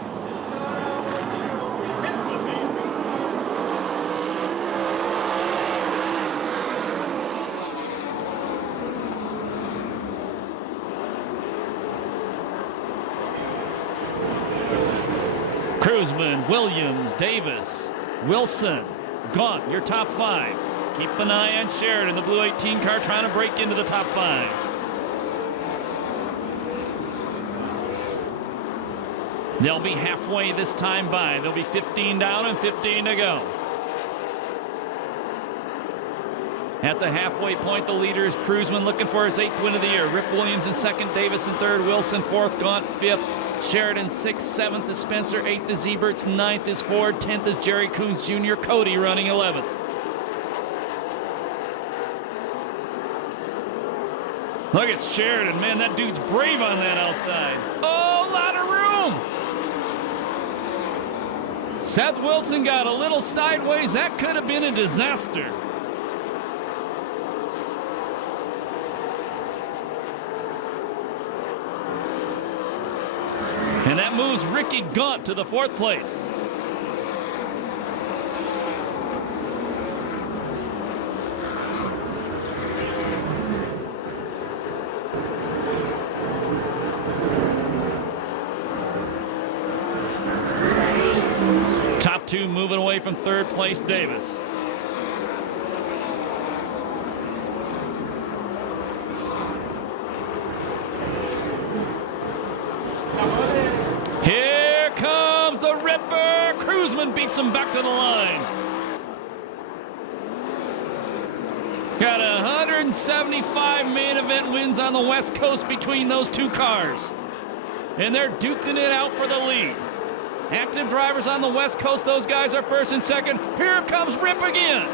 Cruzman, Williams, Davis, Wilson, Gaunt, your top 5. Keep an eye on Sheridan, the blue 18 car, trying to break into the top 5. They'll be halfway this time by. They'll be 15 down and 15 to go. At the halfway point, the leader is Cruzman looking for his 8th win of the year. Rip Williams in 2nd, Davis in 3rd, Wilson 4th, Gaunt 5th. Sheridan 6th, 7th is Spencer, 8th is Eberts, 9th is Ford, 10th is Jerry Coons Jr., Cody running 11th. Look at Sheridan, man, that dude's brave on that outside. Oh, a lot of room. Seth Wilson got a little sideways. That could have been a disaster. And that moves Ricky Gaunt to the 4th place. Top 2 moving away from 3rd place, Davis. Ripper! Cruzman beats him back to the line. Got 175 main event wins on the West Coast between those two cars. And they're duking it out for the lead. Active drivers on the West Coast, those guys are first and second. Here comes Rip again.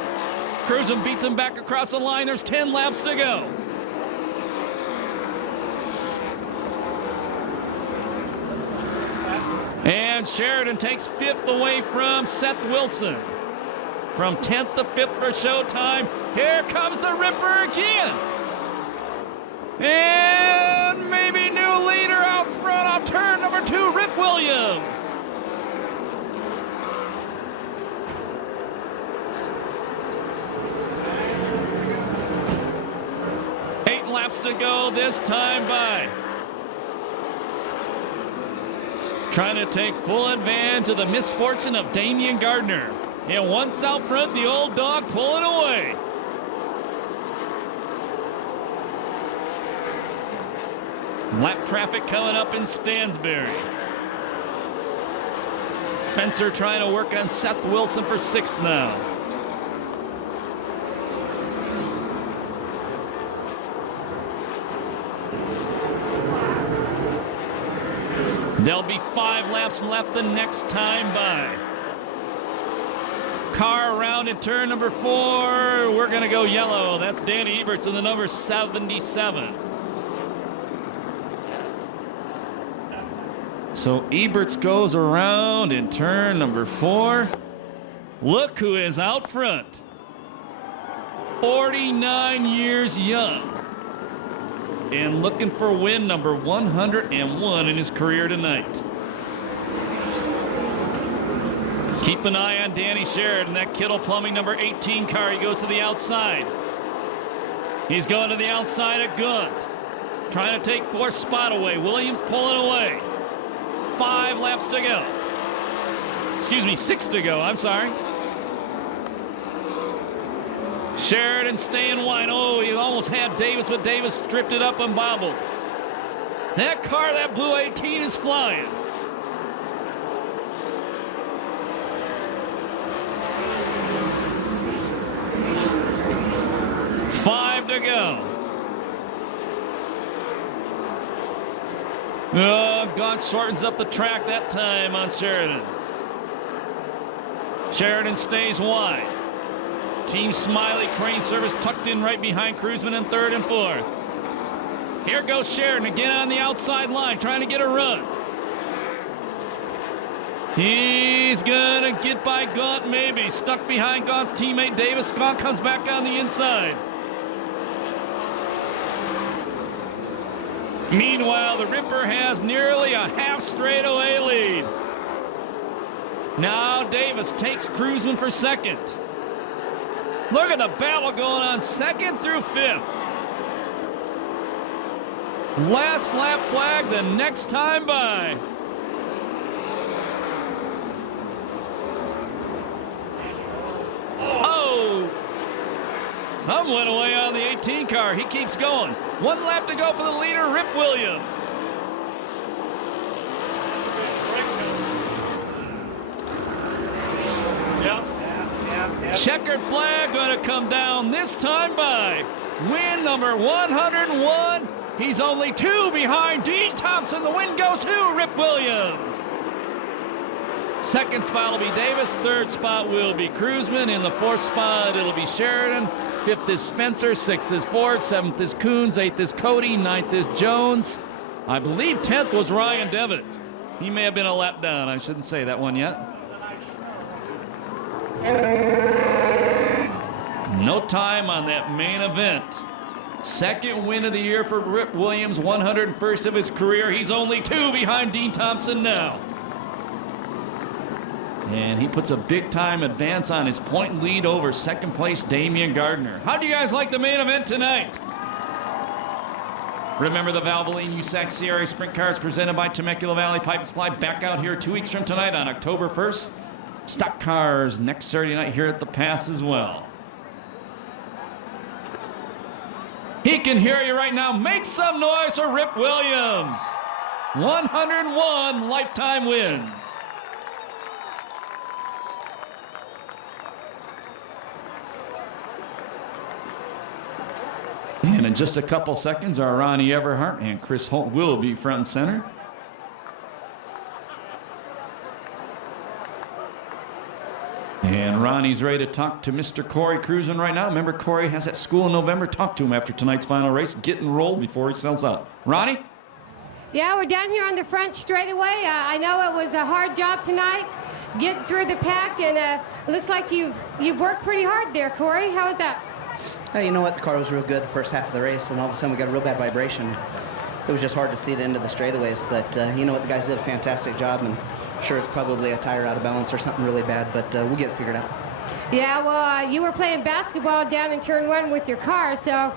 Cruzman beats him back across the line. There's 10 laps to go. And Sheridan takes 5th away from Seth Wilson. From 10th to 5th for showtime. Here comes the Ripper again. And maybe new leader out front off turn number 2, Rip Williams. Eight laps to go this time by. Trying to take full advantage of the misfortune of Damian Gardner. And once out front, the old dog pulling away. Lap traffic coming up in Stansbury. Spencer trying to work on Seth Wilson for 6th now. There'll be 5 laps left the next time by. Car around in turn number 4. We're going to go yellow. That's Danny Eberts in the number 77. So Eberts goes around in turn number 4. Look who is out front. 49 years young. And looking for win number 101 in his career tonight. Keep an eye on Danny Sheridan, that Kittle Plumbing number 18 car. He goes to the outside. He's going to the outside of Gunt. Trying to take 4th spot away. Williams pulling away. 5 laps to go. Excuse me, 6 to go. I'm sorry. Sheridan staying wide. Oh, he almost had Davis, but Davis drifted up and bobbled. That car, that blue 18 is flying. Five to go. Oh, Gaunt shortens up the track that time on Sheridan. Sheridan stays wide. Team Smiley Crane Service tucked in right behind Cruzman in 3rd and 4th. Here goes Sheridan again on the outside line, trying to get a run. He's gonna get by Gaunt, maybe. Stuck behind Gaunt's teammate Davis. Gaunt comes back on the inside. Meanwhile, the Ripper has nearly a half straightaway lead. Now Davis takes Cruzman for 2nd. Look at the battle going on 2nd through 5th. Last lap flag the next time by. Oh! Some went away on the 18 car. He keeps going. 1 lap to go for the leader, Rip Williams. Checkered flag going to come down this time by win number 101. He's only 2 behind Dean Thompson. The win goes to Rip Williams. 2nd spot will be Davis. 3rd spot will be Cruzman. In the 4th spot, it'll be Sheridan. 5th is Spencer. 6th is Ford. 7th is Coons. 8th is Cody. 9th is Jones. I believe 10th was Ryan Devitt. He may have been a lap down. I shouldn't say that one yet. No time on that main event. 2nd win of the year for Rip Williams, 101st of his career. He's only 2 behind Dean Thompson now. And he puts a big-time advance on his point lead over 2nd place Damian Gardner. How do you guys like the main event tonight? Remember the Valvoline USAC CRA Sprint Cars presented by Temecula Valley Pipe Supply back out here 2 weeks from tonight on October 1st. Stock cars next Saturday night here at the Pass as well. He can hear you right now. Make some noise for Rip Williams. 101 lifetime wins. And in just a couple seconds, our Ronnie Everhart and Chris Holt will be front and center. And Ronnie's ready to talk to Mr. Corey Cruisman right now. Remember, Corey has that school in November. Talk to him after tonight's final race. Get enrolled before he sells out. Ronnie? Yeah, we're down here on the front straightaway. I know it was a hard job tonight, getting through the pack, and it looks like you've worked pretty hard there, Corey. How was that? Hey, you know what? The car was real good the first half of the race, and all of a sudden we got a real bad vibration. It was just hard to see the end of the straightaways, but you know what? The guys did a fantastic job, and sure it's probably a tire out of balance or something really bad, but we'll get it figured out. Yeah, well, you were playing basketball down in turn 1 with your car, so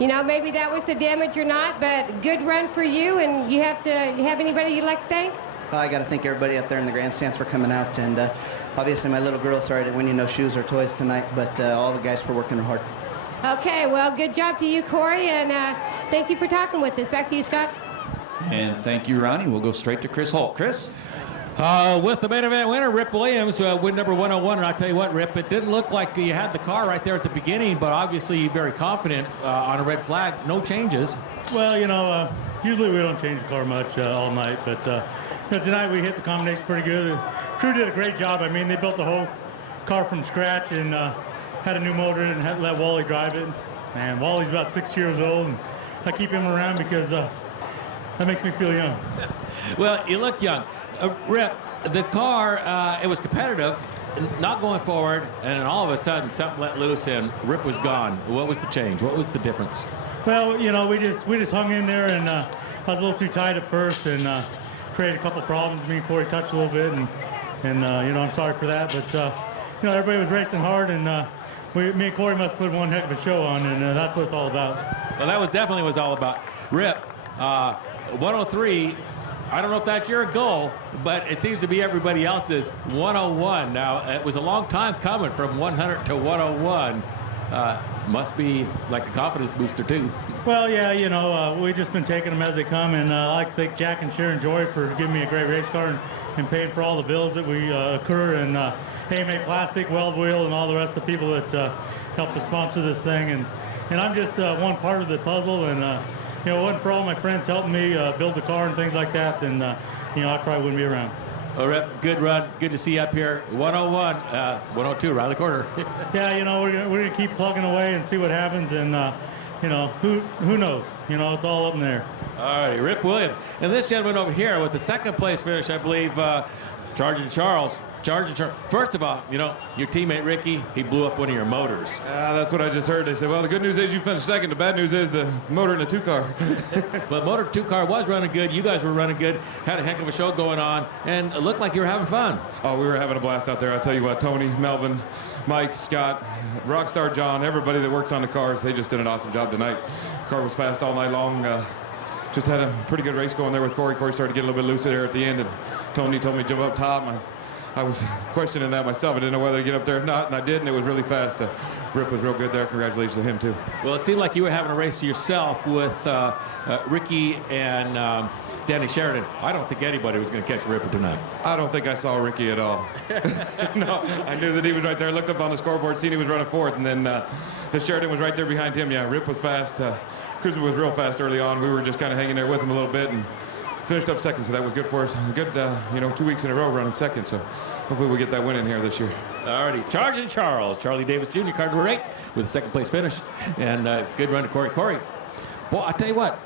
you know maybe that was the damage or not, but good run for you. And you have anybody you'd like to thank? I got to thank everybody up there in the grandstands for coming out, and obviously my little girl. Sorry I didn't win you no shoes or toys tonight, but all the guys for working hard. Okay, well, good job to you, Corey, and thank you for talking with us. Back to you, Scott. And thank you, Ronnie. We'll go straight to Chris Holt. Chris? With the main event winner, Rip Williams, win number 101. And I'll tell you what, Rip, it didn't look like you had the car right there at the beginning, but obviously very confident on a red flag. No changes. Well, you know, usually we don't change the car much all night, but you know, tonight we hit the combination pretty good. The crew did a great job. I mean, they built the whole car from scratch and had a new motor and had let Wally drive it. And Wally's about 6 years old, and I keep him around because that makes me feel young. Well, you look young. Rip, the car, it was competitive, not going forward, and then all of a sudden something let loose and Rip was gone. What was the change? What was the difference? Well, you know, we just hung in there, and I was a little too tight at first and created a couple problems. Me and Corey touched a little bit, and you know, I'm sorry for that, but you know, everybody was racing hard, and me and Corey must put one heck of a show on, and that's what it's all about. Well, that was definitely what it was all about. Rip, 103. I don't know if that's your goal, but it seems to be everybody else's 101. Now, it was a long time coming from 100 to 101. Must be like a confidence booster, too. Well, yeah, you know, we've just been taking them as they come, and I like to thank Jack and Sharon Joy for giving me a great race car and paying for all the bills that we occur, and AMA Plastic, Weld Wheel, and all the rest of the people that helped us sponsor this thing. And I'm just one part of the puzzle, and you know, it wasn't for all my friends helping me build the car and things like that, then, you know, I probably wouldn't be around. Well, Rip, good run. Good to see you up here. 101, 102, around the corner. Yeah, you know, we're going to keep plugging away and see what happens, and, you know, who knows? You know, it's all up in there. All right, Rip Williams. And this gentleman over here with the second place finish, I believe, Charging Charles. First of all, you know, your teammate Ricky, he blew up one of your motors. That's what I just heard. They said, well, the good news is you finished second. The bad news is the motor in the 2-car. Well, the motor 2-car was running good. You guys were running good. Had a heck of a show going on. And it looked like you were having fun. Oh, we were having a blast out there. I'll tell you what, Tony, Melvin, Mike, Scott, Rockstar John, everybody that works on the cars, they just did an awesome job tonight. The car was fast all night long. Just had a pretty good race going there with Corey. Corey started to get a little bit looser there at the end. And Tony told me to jump up top. I was questioning that myself. I didn't know whether to get up there or not, and I did, and it was really fast. Rip was real good there. Congratulations to him, too. Well, it seemed like you were having a race yourself with Ricky and Danny Sheridan. I don't think anybody was going to catch Ripper tonight. I don't think I saw Ricky at all. No, I knew that he was right there. I looked up on the scoreboard, seen he was running fourth, and then the Sheridan was right there behind him. Yeah, Rip was fast. Cruisman was real fast early on. We were just kind of hanging there with him a little bit, and finished up second, so that was good for us. Good, you know, 2 weeks in a row running second, so hopefully we get that win in here this year. Alrighty, Charging Charles, Charlie Davis Jr., car number 8, with a second place finish, and good run to Corey. Corey, boy, I tell you what,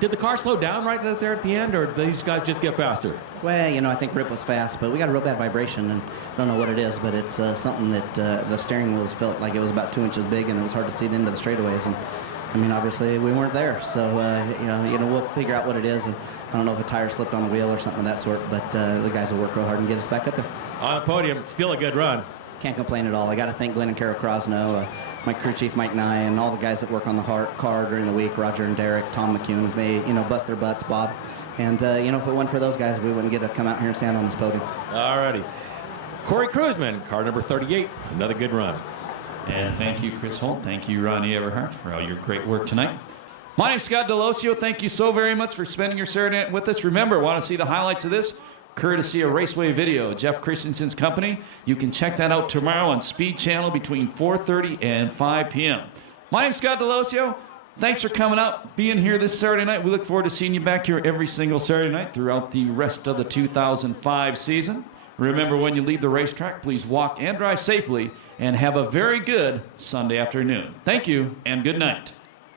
did the car slow down right there at the end, or did these guys just get faster? Well, you know, I think Rip was fast, but we got a real bad vibration, and I don't know what it is, but it's something that the steering wheels felt like it was about 2 inches big, and it was hard to see the end of the straightaways. And I mean, obviously we weren't there, so you know, we'll figure out what it is. And I don't know if a tire slipped on a wheel or something of that sort, but the guys will work real hard and get us back up there. On the podium, still a good run. Can't complain at all. I got to thank Glenn and Carol Crosno, my crew chief Mike Nye, and all the guys that work on the car during the week, Roger and Derek, Tom McCune. They, you know, bust their butts, Bob. And, you know, if it wasn't for those guys, we wouldn't get to come out here and stand on this podium. Alrighty. Corey Cruisman, car number 38, another good run. And thank you, Chris Holt. Thank you, Ronnie Everhart, for all your great work tonight. My name's Scott Delosio. Thank you so very much for spending your Saturday night with us. Remember, want to see the highlights of this? Courtesy of Raceway Video, Jeff Christensen's company. You can check that out tomorrow on Speed Channel between 4:30 and 5 p.m. My name's Scott Delosio. Thanks for coming up, being here this Saturday night. We look forward to seeing you back here every single Saturday night throughout the rest of the 2005 season. Remember, when you leave the racetrack, please walk and drive safely, and have a very good Sunday afternoon. Thank you, and good night.